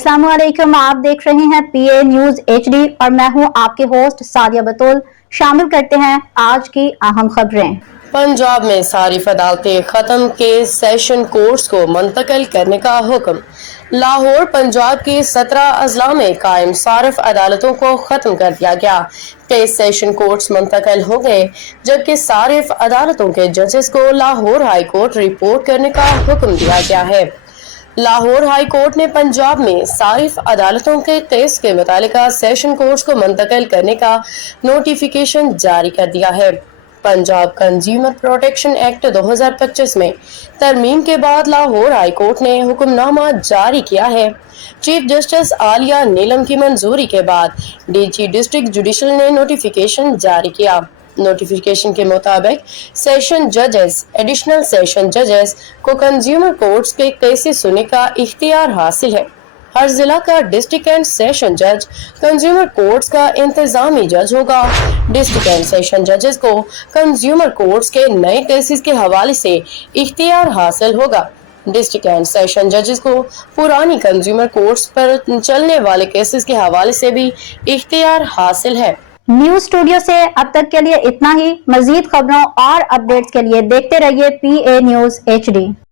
अस्सलाम वालेकुम, आप देख रहे हैं PA न्यूज HD और मैं हूं आपके होस्ट सादिया बतूल। शामिल करते हैं आज की अहम खबरें। पंजाब में सारिफ अदालतें खत्म के सेशन कोर्ट्स को मुंतकिल करने का हुक्म। लाहौर पंजाब के 17 अजला में कायम सारिफ अदालतों को खत्म कर दिया गया। कई सेशन कोर्ट्स मुंतकिल हो गए, जबकि सारिफ अदालतों के जजेस को लाहौर हाई कोर्ट रिपोर्ट करने का हुक्म दिया गया है। लाहौर हाई कोर्ट ने पंजाब में सारिफ अदालतों के केस के मुतालिका सेशन कोर्ट्स को मुंतकिल करने का नोटिफिकेशन जारी कर दिया है। पंजाब कंज्यूमर प्रोटेक्शन एक्ट 2025 में तरमीम के बाद लाहौर हाई कोर्ट ने हुक्मनामा जारी किया है। चीफ जस्टिस आलिया नीलम की मंजूरी के बाद डीजी डिस्ट्रिक्ट जुडिशल ने नोटिफिकेशन जारी किया। नोटिफिकेशन के मुताबिक सेशन जजेस, एडिशनल सेशन जजेस को कंज्यूमर कोर्ट्स के केसेस सुनने का इख्तियार हासिल है। हर जिला का डिस्ट्रिक्ट एंड सेशन जज कंज्यूमर कोर्ट्स का इंतजामी जज होगा। डिस्ट्रिक्ट एंड सेशन जजेस को कंज्यूमर कोर्ट्स के नए केसेस के हवाले से इख्तियार हासिल होगा। डिस्ट्रिक्ट एंड सेशन जजेस को पुरानी कंज्यूमर कोर्ट्स पर चलने वाले केसेस के हवाले से भी इख्तियार हासिल है। न्यूज स्टूडियो से अब तक के लिए इतना ही। मजीद खबरों और अपडेट्स के लिए देखते रहिए PA न्यूज HD।